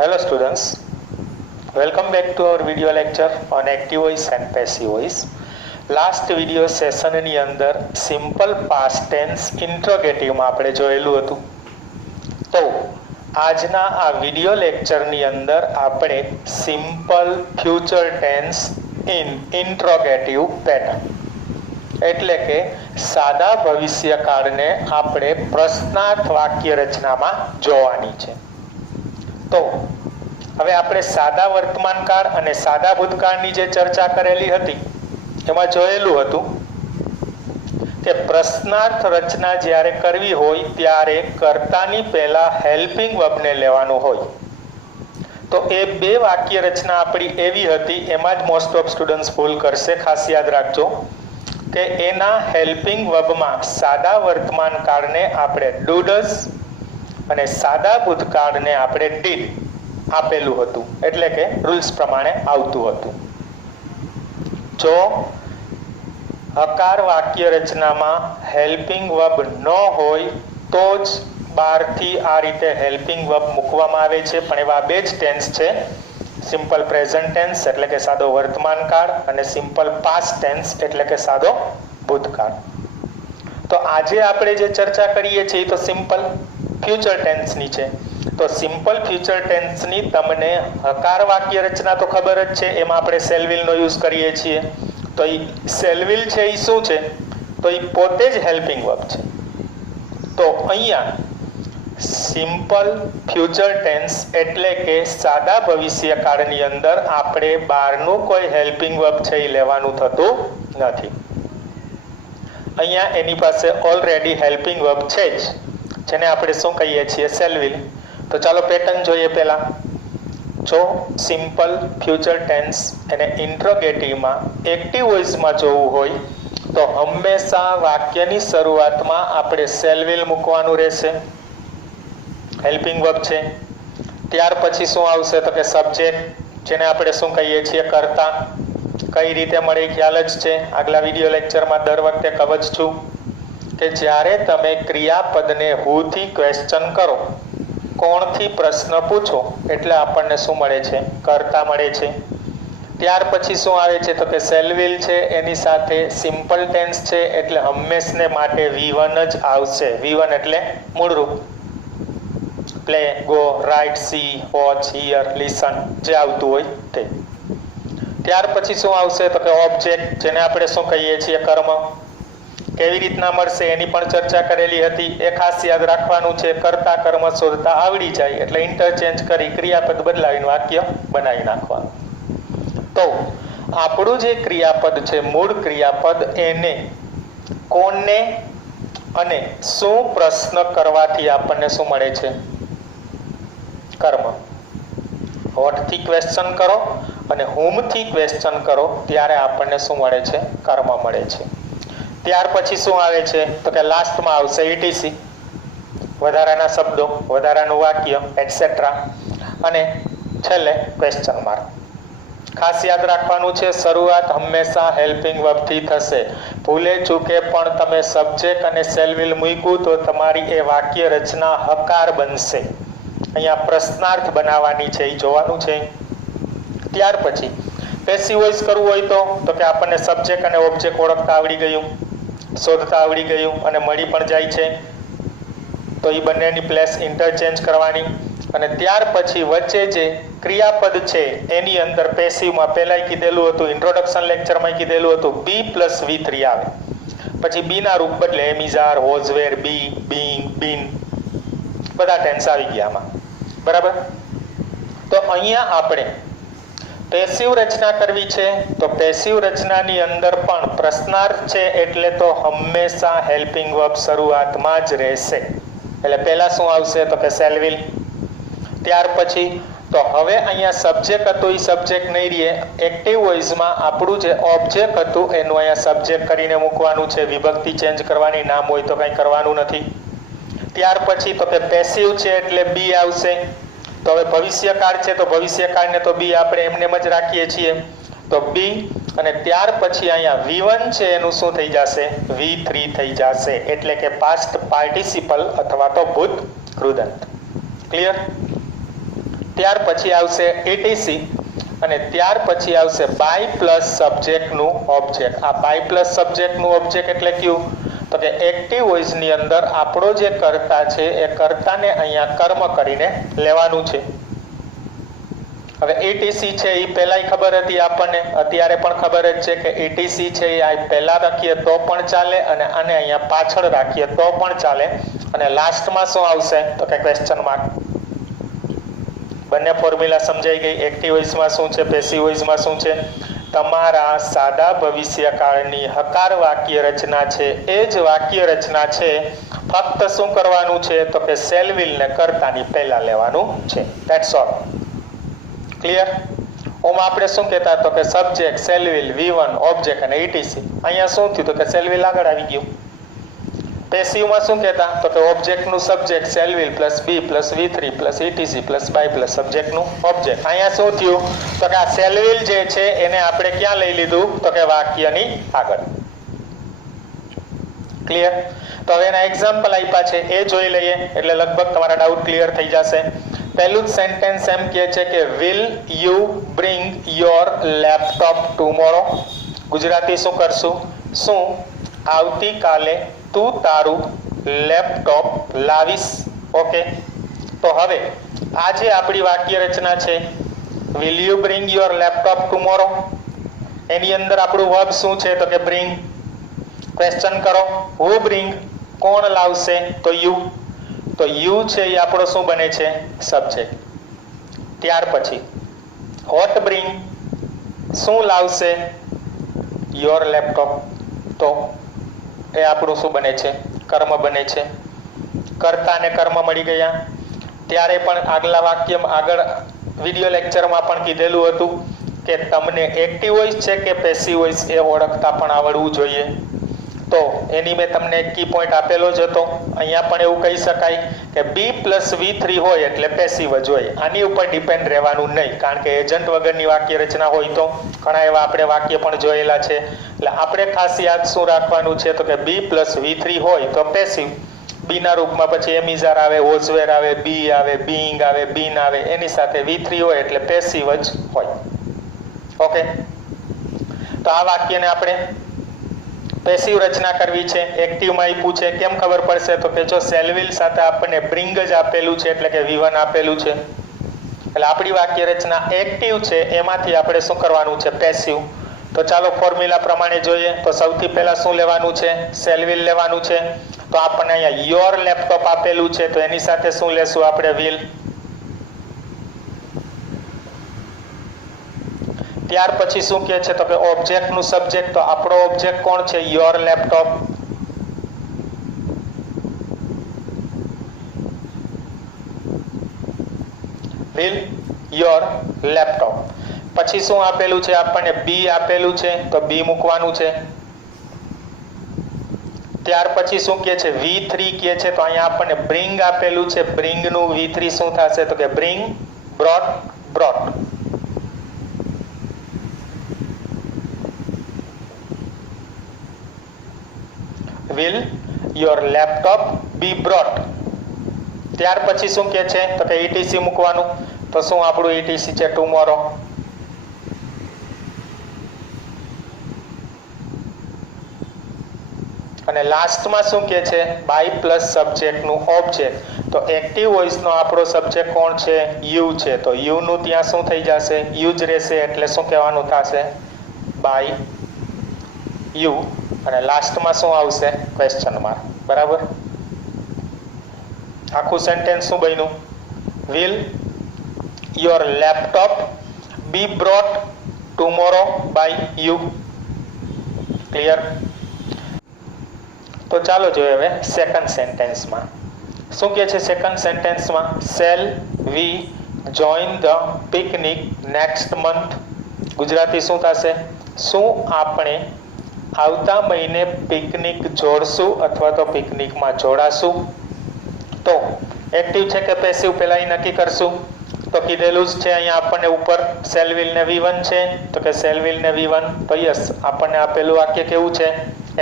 Hello students, welcome back to our video lecture on active voice and passive voice. Last video સેશનની અંદર simple past tense ઇન્ટ્રોગેટિવમાં આપણે જોયેલું હતું. તો આજના આ વિડિયો લેક્ચરની અંદર આપણે simple future tense in interrogative pattern એટલે કે સાદા ભવિષ્યકાળને આપણે પ્રશ્નાર્થ વાક્ય રચનામાં જોવાની છે. તો હવે આપણે સાદા વર્તમાનકાળ અને સાદા ભૂતકાળની જે ચર્ચા કરેલી હતી એમાં જોયેલું હતું કે પ્રશ્નાર્થ રચના જ્યારે કરવી હોય ત્યારે કર્તાની પહેલા હેલ્પિંગ વર્બને લેવાનું હોય. તો એ બે વાક્ય રચના આપણી એવી હતી, એમાં જ મોસ્ટ ઓફ સ્ટુડન્ટ્સ ભૂલ કરશે. ખાસ યાદ રાખજો કે એના હેલ્પિંગ વર્બમાં સાદા વર્તમાનકાળને આપણે ડુડસ અને સાદા ભૂતકાળને આપણે ડીડ આપેલું હતું, એટલે કે રૂલ્સ પ્રમાણે આવતું હતું. જો હકાર વાક્ય રચનામાં હેલ્પિંગ વર્બ ન હોય તો જ બહારથી આ રીતે હેલ્પિંગ વર્બ મૂકવામાં આવે છે. પણ એવા બે જ ટેન્સ છે, સિમ્પલ પ્રેઝન્ટ ટેન્સ એટલે કે સાદો વર્તમાનકાળ અને સિમ્પલ પાસ્ટ ટેન્સ એટલે કે સાદો ભૂતકાળ. તો આજે આપણે જે ચર્ચા કરીએ છીએ તો સિમ્પલ ફ્યુચર ટેન્સની છે. તો સિમ્પલ ફ્યુચર ટેન્સની તમને હકાર વાક્ય રચના તો ખબર જ છે, એમાં આપણે સેલવિલનો યુઝ કરીએ છીએ. તો એ સેલવિલ છે એ શું છે? તો એ પોતે જ હેલ્પિંગ વર્બ છે. તો અહીંયા સિમ્પલ ફ્યુચર ટેન્સ એટલે કે સાદા ભવિષ્યકાળની અંદર આપણે બહારનું કોઈ હેલ્પિંગ વર્બ છે એ લેવાનું થતું નથી. અહીંયા એની પાસે ઓલરેડી હેલ્પિંગ વર્બ છે જ, જેને આપણે શું કહીએ છીએ? સેલવિલ. તો ચાલો પેટર્ન જોઈએ. પહેલા જો સિમ્પલ ફ્યુચર ટેન્સ એને ઇન્ટ્રોગેટિવમાં એક્ટિવ વોઇસમાં જોવું હોય તો હંમેશા વાક્યની શરૂઆતમાં આપણે સેલવિલ મૂકવાનું રહેશે, હેલ્પિંગ વર્બ છે. ત્યાર પછી શું આવશે? તો કે સબ્જેક્ટ, જેને આપણે શું કહીએ છીએ? કર્તા. કઈ રીતે મળે ખ્યાલ જ છે, આગલા વિડીયો લેક્ચરમાં દર વખતે કહું જ છું કે જ્યારે તમે ક્રિયાપદને હુથી ક્વેશ્ચન કરો, કોણથી પ્રશ્ન પૂછો, એટલે આપણને શું મળે છે? કર્તા મળે છે. ત્યાર પછી શું આવે છે? તો કે સેલવિલ છે, એની સાથે સિમ્પલ ટેન્સ છે એટલે હંમેશને માટે V1 જ આવશે. V1 એટલે મૂળરૂપ, play, go, write, see, watch, hear, listen, જે આવતું હોય તે. ત્યાર પછી શું આવશે? તો કે ઓબ્જેક્ટ, જેને આપણે શું કહીએ છીએ? કર્મ. કેવી રીતના મળશે એની પણ ચર્ચા કરેલી હતી. એ ખાસ યાદ રાખવાનું છે, કર્તા કર્મ શોધતા આવડી જાય એટલે ઇન્ટરચેન્જ કરી ક્રિયાપદ બદલાવીને વાક્ય બનાવી નાખવાનું. તો આપણું જે ક્રિયાપદ છે, મૂળ ક્રિયાપદ, એને કોને અને શું પ્રશ્ન કરવાથી આપણને શું મળે છે? કર્મ. વોટથી ક્વેશ્ચન કરો અને હુમથી ક્વેશ્ચન કરો ત્યારે આપણને શું મળે છે? કર્મ મળે છે. ત્યાર પછી શું આવે છે? તો કે લાસ્ટમાં આવશે ઇટીસી, વધારાના શબ્દો, વધારાનું વાક્ય, એટસેટ્રા, અને છેલ્લે ક્વેશ્ચન માર્ક. ખાસ યાદ રાખવાનું છે, શરૂઆત હંમેશા હેલ્પિંગ વર્બથી થશે. ભૂલે ચૂકે પણ તમે સબ્જેક્ટ અને સેલવિલ મૂક્યું તો તમારી એ વાક્ય રચના હકાર બનશે. અહીંયા પ્રશ્નાર્થ બનાવવાની છે, એ જોવાનું છે. ત્યાર પછી પેસિવ વોઇસ કરવું હોય તો કે આપણને સબ્જેક્ટ અને ઓબ્જેક્ટ ઓળખતા આવડી ગયું, શોધતા આવડી ગયું અને મળી પણ જાય છે. તો એ બંનેની પ્લેસ ઇન્ટરચેન્જ કરવાની. અને ત્યાર પછી વચ્ચે જે ક્રિયાપદ છે એની અંદર પેસિવમાં પહેલાં કીધેલું હતું, ઇન્ટ્રોડક્શન લેક્ચરમાં કીધેલું હતું, B+V3 આવે. પછી બીના રૂપ બદલે am, is, are, was, were, be, being, been, બધા ટેન્સ આવી ગયા આમાં. બરાબર. તો અહીંયા આપણે પેસિવ રચના કરવી છે. તો પેસિવ રચનાની અંદર પણ પ્રશ્નાર્થ છે એટલે તો હંમેશા હેલ્પિંગ વર્બ શરૂઆતમાં જ રહેશે. એટલે પહેલા શું આવશે? તો કે સેલવિલ. ત્યાર પછી તો હવે અહીંયા સબ્જેક્ટ હતું એ સબ્જેક્ટ નહીં રહે. એક્ટિવ વોઇસમાં આપણું જે ઓબ્જેક્ટ હતું એનું અહીંયા સબ્જેક્ટ કરીને મૂકવાનું છે, વિભક્તિ ચેન્જ કરવાની, નામ હોય તો કંઈ કરવાનું નથી. ત્યાર પછી તો કે પેસિવ છે એટલે બી આવશે. તો હવે ભવિષ્યકાળ છે તો ભવિષ્યકાળને તો બી આપણે એમનેમ જ રાખીએ છીએ, તો બી. અને ત્યાર પછી અહીંયા V1 છે એનું શું થઈ જશે? V3 થઈ જશે. એટલે કે પાસ્ટ પાર્ટિસિપલ અથવા તો ભૂત કૃદંત. ક્લિયર? ત્યાર પછી આવશે એટીસી અને ત્યાર પછી આવશે બાય પ્લસ સબ્જેક્ટનું ઓબ્જેક્ટ. આ બાય પ્લસ સબ્જેક્ટનું ઓબ્જેક્ટ એટલે કયું? તો કે એક્ટિવ વોઇસની અંદર આપણો જે કર્તા છે એ કર્તાને અહીંયા કર્મ કરીને લેવાનું છે. હવે એટીસી છે એ પહેલાંય ખબર હતી આપણને, અત્યારે પણ ખબર જ છે કે એટીસી છે એ આ પહેલાં રાખીએ તો પણ ચાલે અને આને અહીંયા પાછળ રાખીએ તો પણ ચાલે. અને લાસ્ટમાં શું આવશે? તો કે ક્વેશ્ચન માર્ક. બંને ફોર્મ્યુલા સમજાઈ ગઈ. એક્ટિવ વોઇસમાં શું છે, પેસિવ વોઇસમાં શું છે. તમારા સાદા ભવિષ્યકાળની હકાર વાક્ય રચના છે એ જ વાક્ય રચના છે, ફક્ત શું કરવાનું છે તો કે શેલ વિલ ને કર્તાની પહેલા લેવાનું છે. That's all. ક્લિયર? ઓમાં આપણે શું કહેતા તો કે subject, shall will, V1, object અને ETC. અહીંયા શું થયું તો કે શેલ વિલ આગળ આવી ગયું. પેસિવમાં શું કહેતા તો કે ઓબ્જેક્ટનું subject shall will plus B plus V3 plus ETC plus by plus સબ્જેક્ટનું ઓબ્જેક્ટ. અહીંયા શું થયું તો કે આ શેલ વિલ જે છે એને આપણે ક્યાં લઈ લીધું તો કે વાક્યની આગળ. ક્લિયર? તો હવે એના એક્ઝામ્પલ આપ્યા છે એ જોઈ લઈએ એટલે લગભગ તમારા ડાઉટ ક્લિયર થઈ જશે. પહેલું જ સેન્ટેન્સ એમ કહે છે કે will you bring your laptop tomorrow. Gujarati શું કરશું? શું આવતીકાલે તું તારું લેપટોપ લાવીશ? ઓકે. તો હવે આ જે આપણી વાક્ય રચના છે will you bring your laptop tomorrow, એની અંદર આપણું વર્બ શું છે તો કે બ્રિંગ. ક્વેશ્ચન કરો, હુ બ્રિંગ? કોણ લાવશે? તો યુ. તો યુ છે એ આપણો શું બને છે? સબ્જેક્ટ. ત્યાર પછી વોટ બ્રિંગ? શું લાવશે? Your laptop. તો એ આપણું શું બને છે? કર્મ બને છે. કર્તાને કર્મ મળી ગયા. ત્યારે પણ આગલા વાક્યમાં આગળ વિડિયો લેક્ચરમાં પણ કીધેલું હતું કે તમને એક્ટિવ વોઇસ છે કે પેસિવ વોઇસ એ ઓળખતા પણ આવડવું જોઈએ. તો એની મેં તમને એક કી પોઈન્ટ આપેલો જ હતો. અહીંયા પણ એવું કહી શકાય કે B પ્લસ V3 હોય એટલે પેસિવ જ હોય. આની ઉપર ડિપેન્ડ રહેવાનું નહીં, કારણ કે એજન્ટ વગરની વાક્ય રચના હોય તો ઘણા એવા આપણે વાક્ય પણ જોયેલા છે. એટલે આપણે ખાસ યાદ શું રાખવાનું છે તો કે B પ્લસ V3 હોય તો પેસિવ. બીના રૂપમાં પછી એમિઝાર આવે, વોઝવેર આવે, બી આવે, બીઈંગ આવે, બીન આવે, એની સાથે V3 હોય એટલે પેસિવ જ હોય. ઓકે. તો આ વાક્યને આપણે પેસિવ રચના કરવી છે. એક્ટિવમાં આપ્યું છે, કેમ ખબર પડશે તો કે જો શેલ વિલ સાથે આપણને બ્રિંગ જ આપેલું છે એટલે કે V1 આપેલું છે, એટલે આપણી વાક્ય રચના એક્ટિવ છે, એમાંથી આપણે શું કરવાનું છે? પેસિવ. તો ચાલો ફોર્મ્યુલા પ્રમાણે જોઈએ. તો સૌથી પહેલા શું લેવાનું છે? શેલ વિલ લેવાનું છે. તો આપણને અહીંયા યોર લેપટોપ આપેલું છે તો એની સાથે શું લેશું આપણે? વિલ. ત્યાર પછી શું કહે છે તો કે ઓબ્જેક્ટનું સબ્જેક્ટ. તો આપણો ઓબ્જેક્ટ કોણ છે? Your laptop. Will your laptop. પછી શું આપેલું છે આપણને? બી આપેલું છે તો બી મૂકવાનું છે. ત્યાર પછી શું કહે છે? V3 કહે છે તો અહીંયા આપણને બ્રિંગ આપેલું છે. બ્રિંગનું V3 શું થશે તો કે bring, brought, brought. will your laptop be brought. ત્યાર પછી શું કહે છે તો કે ETC મૂકવાનું. તો શું આપણું ETC છે? ટુમોરો. અને લાસ્ટમાં શું કહે છે? બાય પ્લસ સબ્જેક્ટનું ઓબ્જેક્ટ. તો એક્ટિવ વોઇસનો આપણો સબ્જેક્ટ કોણ છે? યુ છે. તો યુ નું ત્યાં શું થઈ જશે? યુ જ રહેશે. એટલે શું કહેવાનું થશે? By you. અને લાસ્ટમાં શું આવશે? Question mark. બરાબર? આખું સેન્ટેન્સ શું બન્યું? Will your laptop be brought tomorrow by you. Clear? તો ચાલો જોઈએ હવે સેકન્ડ સેન્ટેન્સમાં શું કહે છે. સેકન્ડ સેન્ટેન્સમાં shall we join the picnic next month. Gujarati શું થશે? શું આપણે આવતા મહિને પિકનિક જોડશું અથવા તો પિકનિકમાં જોડાશું? તો એક્ટિવ છે કે પેસિવ પહેલા એ નક્કી કરશું. તો કીધેલું જ છે અહીંયા આપણને ઉપર શેલ વિલ ને V1 છે તો કે શેલ વિલ ને V1. તો યસ, આપણને આપેલું વાક્ય કેવું છે?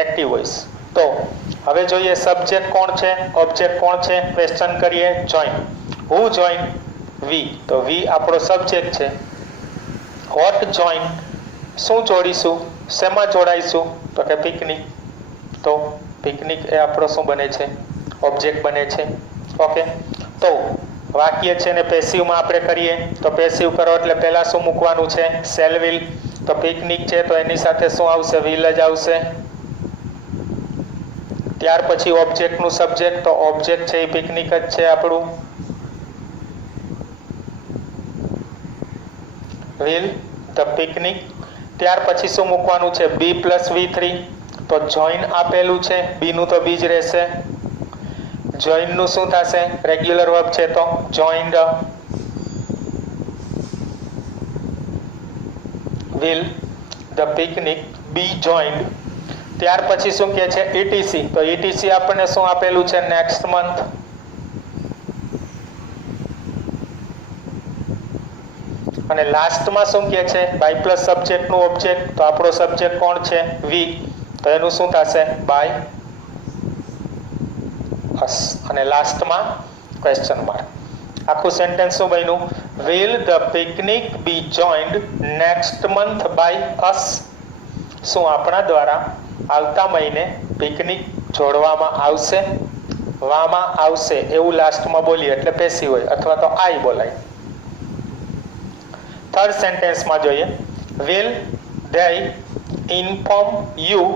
Active voice. તો હવે જોઈએ સબ્જેક્ટ કોણ છે, ઓબ્જેક્ટ કોણ છે. ક્વેશ્ચન કરીએ. જોઈન. હુ જોઈન? વી, તો વી આપણો સબ્જેક્ટ છે. વોટ જોઈન, શું જોડીશું, શેમાં જોડાઈશું, તો કે પિકનિક. તો પિકનિક એ આપણો શું બને છે, ઓબ્જેક્ટ બને છે. ઓકે, તો વાક્ય છે ને પેસિવમાં આપણે કરીએ તો પેસિવ કરો એટલે પહેલા શું મૂકવાનું છે, શેલ વિલ. તો પિકનિક છે તો એની સાથે શું આવશે, વિલ જ આવશે. ત્યાર પછી ઓબ્જેક્ટનું સબ્જેક્ટ, તો ઓબ્જેક્ટ છે એ પિકનિક જ છે આપણું, વિલ ધ પિકનિક. ત્યાર પછી શું મૂકવાનું છે, બી પ્લસ V3. તો જોઈન આપેલું છે, બીનું તો બી જ રહેશે. જોઈનનું શું થશે, રેગ્યુલર વર્બ છે તો joined, will the picnic be joined. ત્યાર પછી શું કહે છે, ETC. તો ETC આપણને શું આપેલું છે, નેક્સ્ટ મંથ. અને લાસ્ટમાં શું કહે છે, બાય પ્લસ સબ્જેક્ટનું ઓબ્જેક્ટ. તો આપણો સબ્જેક્ટ કોણ છે, વી. તો એનું શું થશે, બાય અસ. અને લાસ્ટમાં ક્વેશ્ચન માર્ક. આખું સેન્ટેન્સ શું બન્યું, will the picnic be joined next month by us. શું આપણા દ્વારા આવતા મહિને પિકનિક જોડવામાં આવશે, વામાં આવશે, એવું લાસ્ટમાં બોલીએ એટલે પેસિવ હોય, અથવા તો આઈ બોલાય. થર્ડ સેન્ટેન્સમાં જોઈએ, will they inform you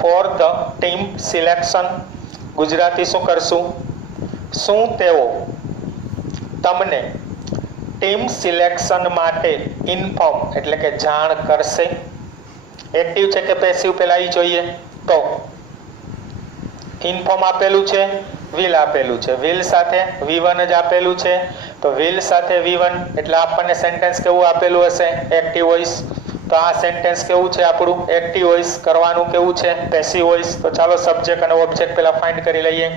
for the team selection. Gujarati શું કરશું, શું તેઓ તમને ટીમ સિલેક્શન માટે ઇન્ફોર્મ એટલે કે જાણ કરશે. એક્ટિવ છે કે પેસિવ પહેલા એ જોઈએ. તો ઇન્ફોર્મ આપેલું છે, વિલ આપેલું છે, વિલ સાથે V1 જ આપેલું છે. તો વિલ સાથે V1 એટલે આપણને સેન્ટેન્સ કેવું આપેલું હશે, એક્ટિવ વોઇસ. તો આ સેન્ટેન્સ કેવું છે આપણું, એક્ટિવ વોઇસ. કરવાનું કેવું છે, પેસિવ વોઇસ. તો ચાલો સબ્જેક્ટ અને ઓબ્જેક્ટ પહેલા ફાઇન્ડ કરી લઈએ.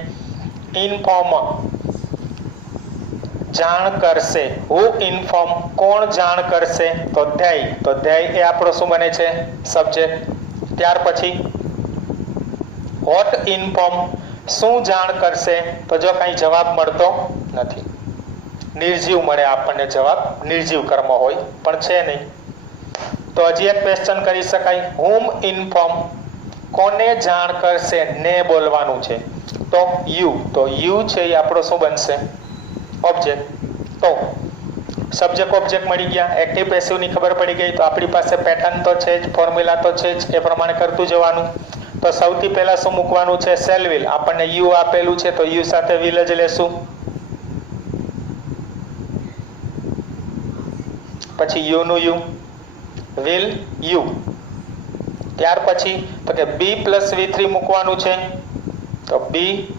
ઇન્ફોર્મ જાણ કરશે, હુ ઇન્ફોર્મ કોણ જાણ કરશે, તો ધ્યેય. તો ધ્યેય એ આપણો શું બને છે, સબ્જેક્ટ. ત્યાર પછી વોટ ઇન્ફોર્મ શું જાણ કરશે, તો જો કાંઈ જવાબ મળતો નથી, નિર્જીવ મળે આપણને જવાબ, નિર્જીવ કર્મ હોય પણ છે નહીં. તો હજી એક ક્વેશ્ચન કરી શકાય, હુમ ઇન્ફોર્મ કોને જાણ કરશે, ને બોલવાનું છે. તો યુ. તો યુ છે એ આપણો શું બનશે, ઓબ્જેક્ટ. તો સબ્જેક્ટ ઓબ્જેક્ટ મળી ગયા, એક્ટિવ પેસિવની ખબર પડી ગઈ. તો આપણી પાસે પેટર્ન તો છે જ, ફોર્મ્યુલા તો છે જ, એ પ્રમાણે કરતું જવાનું. તો સૌથી પહેલા શું મૂકવાનું છે, શેલ વિલ. આપણને યુ આપેલું છે તો યુ સાથે વિલ જ લેશું. પછી યુ નું યુ, વિલ યુ. ત્યાર પછી તો કે બી પ્લસ V3 મૂકવાનું છે. તો બી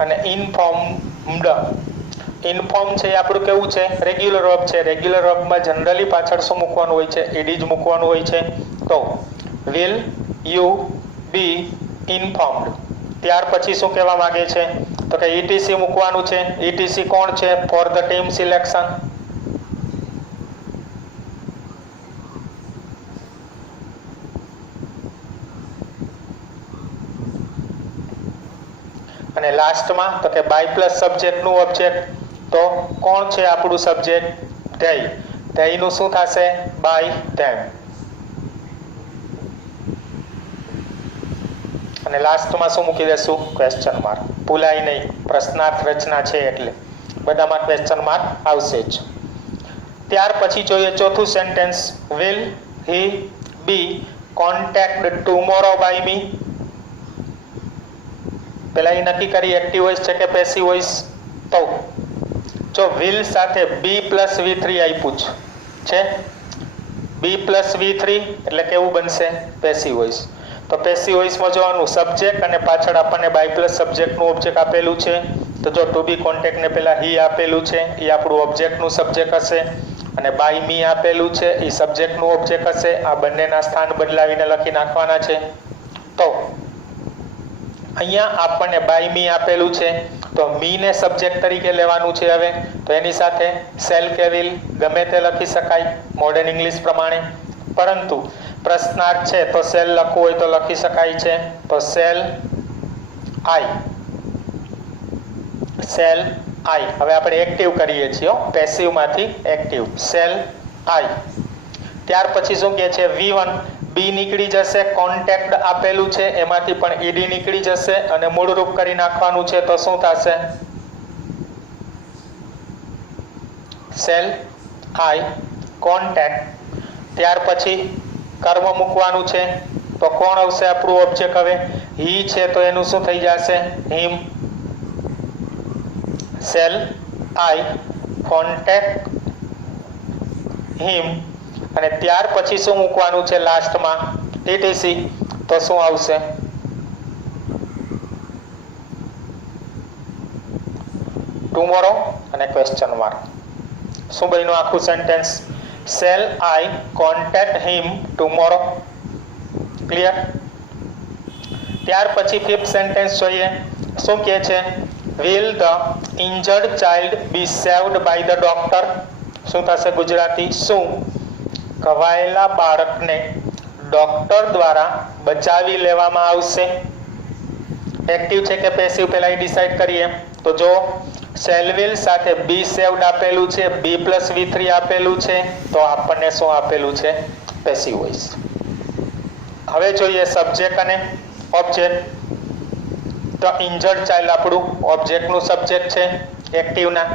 અને ઇન્ફોર્મડ. ઇન્ફોર્મ છે એ આપણું કેવું છે, રેગ્યુલર વર્બ છે. રેગ્યુલર વર્બમાં જનરલી પાછળ શું મૂકવાનું હોય છે, ઈડી જ મૂકવાનું હોય છે. તો વિલ યુ બી ઇન્ફોર્મડ. ત્યાર પછી શું કહેવા માંગે છે, તો કે ETC મૂકવાનું છે. ETC કોણ છે, ફોર ધ ટીમ સિલેક્શન. અને લાસ્ટમાં તો કે બાય પ્લસ સબ્જેક્ટનું ઓબ્જેક્ટ. તો કોણ છે આપણું સબ્જેક્ટ, ધ્યેય. ધ્યેયનું શું થશે, બાય ધેમ. અને લાસ્ટમાં શું મૂકી દેશું, ક્વેશ્ચન માર્ક. ભૂલાય નહીં, પ્રશ્નાર્થ રચના છે એટલે બધામાં ક્વેશ્ચન માર્ક આવશે જ. ત્યાર પછી જોઈએ ચોથું sentence, will he be contact tomorrow by me. પેલા એ નક્કી કરી એક્ટિવ વોઇસ છે કે પેસિવ વોઇસ. તો જો વિલ સાથે બી પ્લસ V3 આપ્યું છે, બી પ્લસ V3 એટલે કેવું બનશે, પેસિવ વોઇસ. તો પેસિવ વોઇસમાં જોવાનું સબ્જેક્ટ અને પાછળ આપણને બાય પ્લસ સબ્જેક્ટનું ઓબ્જેક્ટ આપેલું છે. તો જો ટુ બી કોન્ટેક્ટને પહેલા હી આપેલું છે, એ આપણું ઓબ્જેક્ટનું સબ્જેક્ટ હશે. અને બાય મી આપેલું છે, એ સબ્જેક્ટનું ઓબ્જેક્ટ હશે. આ બંનેના સ્થાન બદલાવીને લખી નાખવાના છે. તો અહીંયા આપણને બાય મી આપેલું છે, તો મી ને સબ્જેક્ટ તરીકે લેવાનું છે. હવે તો એની સાથે સેલ કે વિલ ગમે તે લખી શકાય મોડર્ન ઇંગ્લિશ પ્રમાણે. પરંતુ પ્રશ્નાર્થ છે તો સેલ લખવું હોય તો લખી શકાય છે. તો સેલ આઈ સેલ આઈ. હવે આપણે એક્ટિવ કરીએ છીએ, પેસિવ માંથી એક્ટિવ. સેલ આઈ. ત્યાર પછી શું કહે છે? V1 બી નીકળી જશે, કોન્ટેક્ટ આપેલું છે એમાંથી પણ ઈડી નીકળી જશે અને મૂળરૂપ કરી નાખવાનું છે તો શું થશે? Cell I contact. ત્યાર પછી કર્મ મૂકવાનું છે તો કોણ આવશે આપણું ઓબ્જેક્ટ? હવે હી છે તો એનું શું થઈ જશે? હિમ. સેલ આઈ કોન્ટેક્ટ હિમ. અને ત્યાર પછી શું મૂકવાનું છે લાસ્ટમાં? ઈટીસી. તો શું આવશે? ટુમોરો અને ક્વેશ્ચન માર્ક. શું બન્યું આખું sentence? Shall I contact him tomorrow. Clear? ત્યાર પછી ફિફ્થ સેન્ટેન્સ જોઈએ. શું કહે છે? Will the injured child be saved by the doctor. શું થશે ગુજરાતી? શું ઘવાયેલા બાળકને ડોક્ટર દ્વારા બચાવી લેવામાં આવશે? એક્ટિવ છે કે પેસિવ પહેલા ડિસાઈડ કરીએ. તો જો સેલવિલ સાથે બી સેવ્ડ આપેલું છે, B+V3 આપેલું છે, તો આપણને શું આપેલું છે? Passive voice. હવે જોઈએ સબ્જેક્ટ અને ઓબ્જેક્ટ. તો ઇન્જર્ડ ચાઇલ્ડ આપણું ઓબ્જેક્ટનું સબ્જેક્ટ છે એક્ટિવના,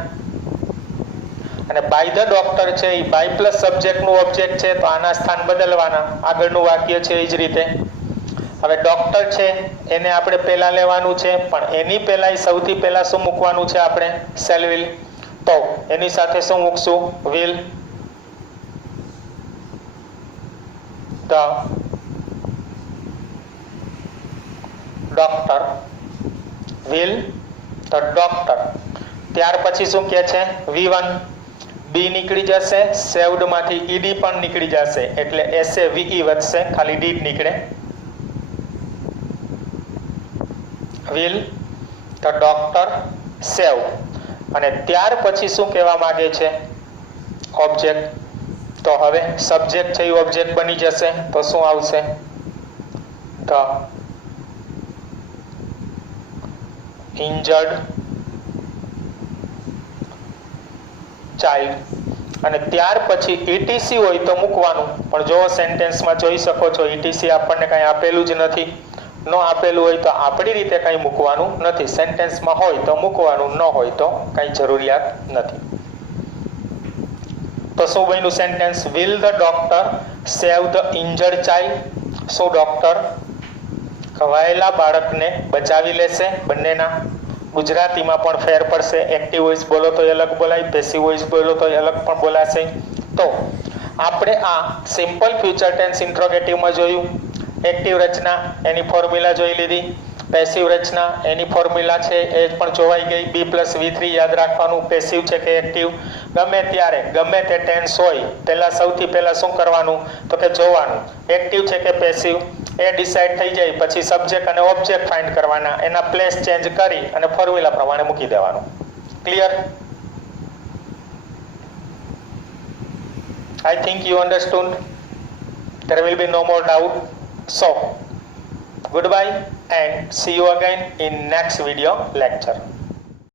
અને બાય ધ ડોક્ટર છે એ બાય પ્લસ સબ્જેક્ટનું ઓબ્જેક્ટ છે, તો આના સ્થાન બદલવાના. આગળનું વાક્ય છે એ જ રીતે. હવે ડોક્ટર છે એને આપણે પહેલા લેવાનું છે, પણ એની પહેલા સૌથી પહેલા શું મૂકવાનું છે આપણે? સેલવિલ. તો એની સાથે શું મૂકશું? Will. The doctor. Will the doctor. ત્યાર પછી શું કહે છે? V1 બી નીકળી જશે, સેવ્ડ માંથી ઈડી પણ નીકળી જશે, એટલે SAVE વધશે, ખાલી ડી નીકળે. વિલ ધ ડોક્ટર સેવ. અને ત્યાર પછી શું કહેવા માંગે છે? ઓબ્જેક્ટ. તો હવે સબ્જેક્ટ છે એ ઓબ્જેક્ટ બની જશે, તો શું આવશે? The injured child. અને ત્યાર પછી ઈટીસી હોય તો મૂકવાનું, પણ જો સેન્ટેન્સમાં જોઈ શકો છો ઈટીસી આપણને કંઈ આપેલું જ નથી. ન આપેલું હોય તો આપણી રીતે કંઈ મૂકવાનું નથી. સેન્ટેન્સમાં હોય તો મૂકવાનું, ન હોય તો કંઈ જરૂરિયાત નથી. તો શું બન્યું sentence? Will the doctor save the injured child. શું ડોક્ટર ઘવાયેલા બાળકને બચાવી લેશે? બંનેના ગુજરાતીમાં પણ ફેર પડશે. એક્ટિવ વોઇસ બોલો તો અલગ બોલાય, પેસિવ વોઇસ બોલો તો અલગ પણ બોલાશે. તો આપણે આ સિમ્પલ ફ્યુચર ટેન્સ ઇન્ટ્રોગેટિવમાં જોયું. એક્ટિવ રચના એની ફોર્મ્યુલા જોઈ લીધી. પેસિવ રચના એની ફોર્મ્યુલા છે એ પણ જોવાઈ ગઈ. B+V3 યાદ રાખવાનું. પેસિવ છે કે એક્ટિવ, ગમે ત્યારે ગમે તે ટેન્સ હોય પહેલા સૌથી પહેલા શું કરવાનું? તો કે જોવાનું એક્ટિવ છે કે પેસિવ. એ ડિસાઈડ થઈ જાય પછી સબ્જેક્ટ અને ઓબ્જેક્ટ ફાઇન્ડ કરવાના, એના પ્લેસ ચેન્જ કરી અને ફોર્મ્યુલા પ્રમાણે મૂકી દેવાનું. Clear? I think you understood. There will be no more doubt. So, goodbye and see you again in next video lecture.